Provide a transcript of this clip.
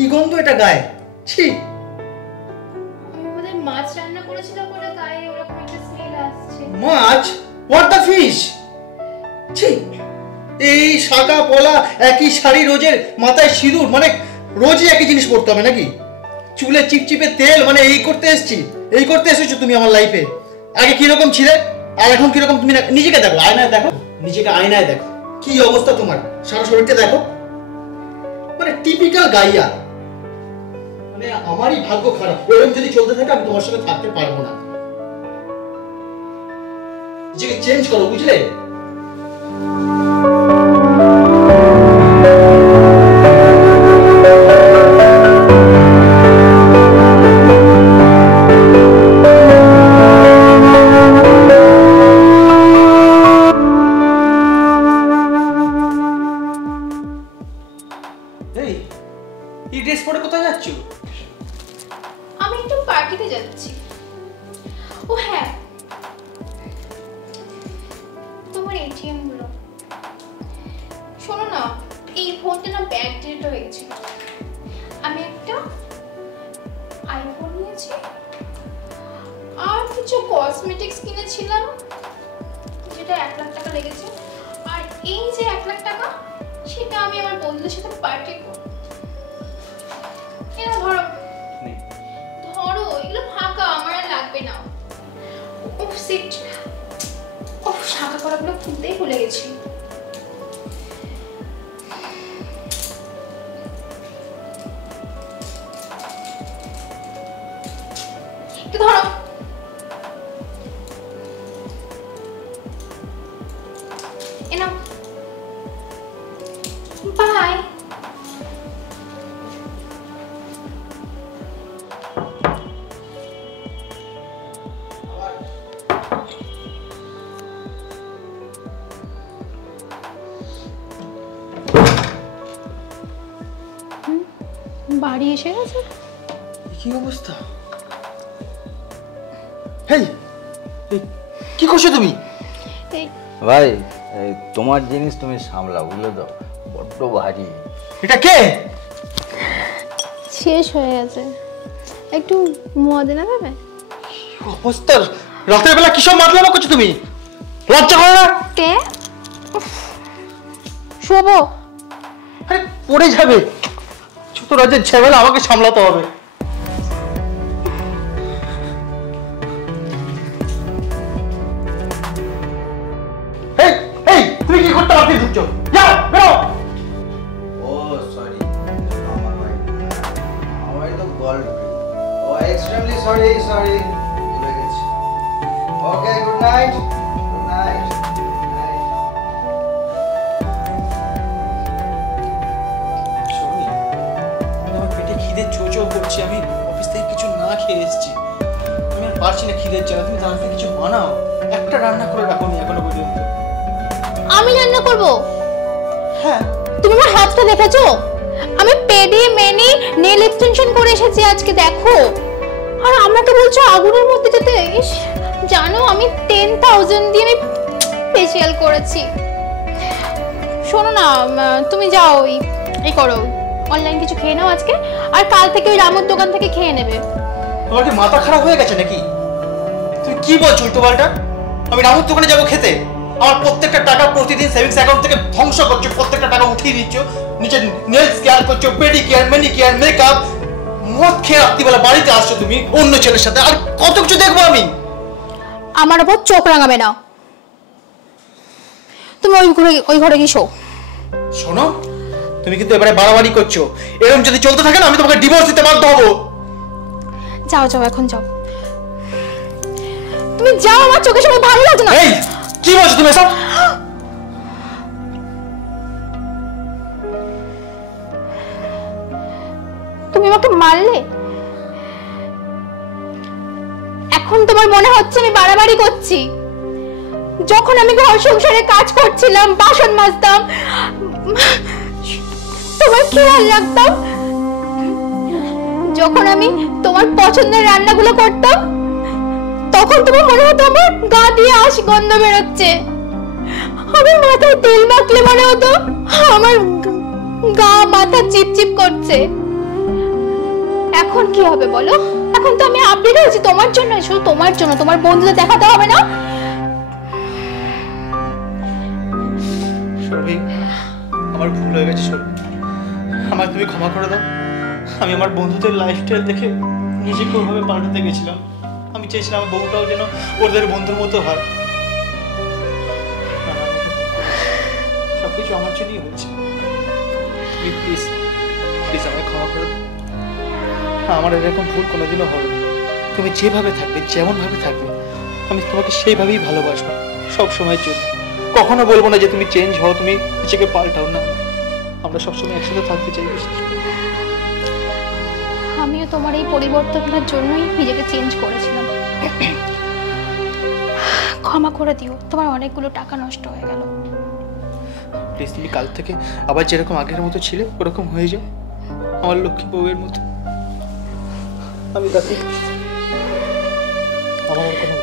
কি গন্ধ এটা গায়ে, ছি। আমি বোধহয় মাছ রান্না করেছিলাম বলে গায়ে ওরকম একটা স্মেল আসছে। মাছ? What the fish? ছি, এই শাকা পলা, একই শাড়ি, রোজের মাথায় সিঁদুর, মানে রোজই একই জিনিস পরতে হবে নাকি? চুলে চিপচিপে তেল, মানে এই করতে এসেছো তুমি আমার লাইফে। আগে কিরকম ছিলে আর এখন কিরকম তুমি নিজেকে দেখো, আয়নায় দেখো, নিজেকে আয়নায় দেখো, কি অবস্থা তোমার, সারা শরীরটা দেখো, মানে টিপিক্যাল গাইয়া। মানে আমারই ভাগ্য খারাপ, এরকম যদি চলতে থাকে আমি তোমার সঙ্গে থাকতে পারবো না। নিজেকে চেঞ্জ করো, বুঝলে? এই ড্রেস পরে কোথায় যাচ্ছ? আমি একটু পার্টিতে যাচ্ছি। ও হ্যাঁ, তোমার এটিএম গুলো শোনো না, এই ফোনটা না ব্যাক ডেট হয়ে গেছে। আমি একটা আইফোন নিয়েছি আর কিছু কসমেটিক্স কিনেছিলাম, যেটা 1 লাখ টাকা লেগেছে। আর এই যে 1 লাখ টাকা, সেটা আমি আমার বন্ধুদের সাথে পার্টি করব। এরা ধরো ধরো, এগুলো ফাঁকা, আমার আর লাগবে না। উফ সিট, উফ শাঁখা করাগুলো খুলতেই ভুলে গেছি। একটু ধরো। এ নাও, বাই। বাড়ি এসে গেছে? কি অবস্থা? হেই, কি করছো তুমি? ভাই, তোমার জিনিস তুমি সামলাও, বুঝলে তো, বড্ড ভারী। এটা কে? শেষ হয়ে গেছে, একটু মদে না দেবে? অবস্থা, রাতের বেলা কিসব মাতলামো করছো তুমি? লজ্জা করে না? কে? শোবো। আরে পড়ে যাবে, ছোট রাজ্যের ঝামেলা আমাকে সামলাতে হবে। এই এই, তুমি কি করতে রাতে ঢুকছো? যাও, বেরো। ও সরি, আমার ভাই, আমার তো গল্প। ও এক্সট্রিমলি সরি, ভুলে গেছি। ওকে, গুড নাইট। আমার পেটে খিদে চোচো করছে, আমি অফিস থেকে কিছু না খেয়ে এসেছি, আমি আর পারছি না খিদের জ্বালা। তুমি তাড়াতাড়ি কিছু বানাও, একটা রান্না করে রাখো নি এখনো পর্যন্ত। আমি রান্না করব? হ্যাঁ। তুমি আমার হাতটা দেখেছো? আমি পেডি মেনি নেল এক্সটেনশন করে এসেছি আজকে, দেখো। আর আমাকে বলছো আগুনের মধ্যে যেতে? জানো আমি 10,000 দিয়ে আমি ফেসিয়াল করেছি। শোনো না, তুমি যাও, এই করো, অনলাইন কিছু খেয়ে নাও আজকে, আর কাল থেকে ওই রামুর দোকান থেকে খেয়ে নেবে। তোমার কি মাথা খারাপ হয়ে গেছে নাকি? তুমি কি বলছো উল্টো পাল্টা? আমি রামুর দোকানে যাবো খেতে? আমার প্রত্যেকটা টাকা প্রতিদিন সেভিংস অ্যাকাউন্ট থেকে ধ্বংস করছো, প্রত্যেকটা টাকা উঠিয়ে দিচ্ছ, নিচে নেলস কেয়ার করছো, পেডিকেয়ার, ম্যানিকেয়ার, মেকআপ, মদ খেয়ে রাত্রিবেলা বাড়িতে আসছো তুমি অন্য ছেলের সাথে, আর কত কিছু দেখবো আমি। আমার উপর চোখ রাঙাবে না। তুমি ওই ঘরে গিয়ে শো। শোনো, তুমি কিন্তু এবারে বাড়াবাড়ি করছো, এরকম যদি চলতে থাকে না আমি তোমাকে ডিভোর্স দিতে বাধ্য হবো। যাও যাও, এখন যাও, তুমি যাও, আমার চোখের সামনে ভালো লাগছে না। এই কি বলছো তুমি এসব? তুমি আমাকে মারলে, এখন তোমার মনে হচ্ছে আমি বাড়াবাড়ি করছি? যখন আমি ঘর সংসারে কাজ করছিলাম, বাসন মাজতাম, তোমার খেয়াল রাখতাম, যখন আমি তোমার পছন্দের রান্নাগুলো করতাম, তখন তোমার মনে হতো আমার গা দিয়ে আঁশ গন্ধ বেরোচ্ছে, আমার মাথায় তেল মাখলে মনে হতো আমার গা মাথা চিপচিপ করছে। এখন কি হবে বলো? এখন তো আমি আপডেট হয়েছি তোমার জন্য, শুধু তোমার জন্য, তোমার বন্ধুদের দেখাতে হবে না? সরবি, আমার ভুল হয়ে গেছে সরবি, আমার তুমি ক্ষমা করে দাও। আমি আমার বন্ধুদের লাইফস্টাইল দেখে নিজেকে ওইভাবে পাল্টাতে গেছিলাম। আমি চেয়েছিলাম আমার বউটাও যেন ওদের বন্ধুর মতো হয়। সব কিছু আমার জন্যই হয়েছে। তুমি প্লিজ প্লিজ আমাকে ক্ষমা করে দাও। আমার এরকম ভুল কোনোদিনও হবে না। তুমি যেভাবে থাকবে, যেমনভাবে থাকবে, আমি তোমাকে সেইভাবেই ভালোবাসবো সব সময়ের জন্য। কখনো বলবো না যে তুমি চেঞ্জ হও, তুমি নিজেকে পাল্টাও না। আমরা সবসময় একসাথে থাকতে চাই। আমিও তোমার এই পরিবর্তনটার জন্যই নিজেকে চেঞ্জ করেছিলাম। ক্ষমা করে দিও, তোমার অনেকগুলো টাকা নষ্ট হয়ে গেল। প্লিজ তুমি কাল থেকে আবার যেরকম আগের মতো ছিলে ওরকম হয়ে যাও, আমার লক্ষ্মী বউয়ের মতো। আমি রাখি, আমার কোনো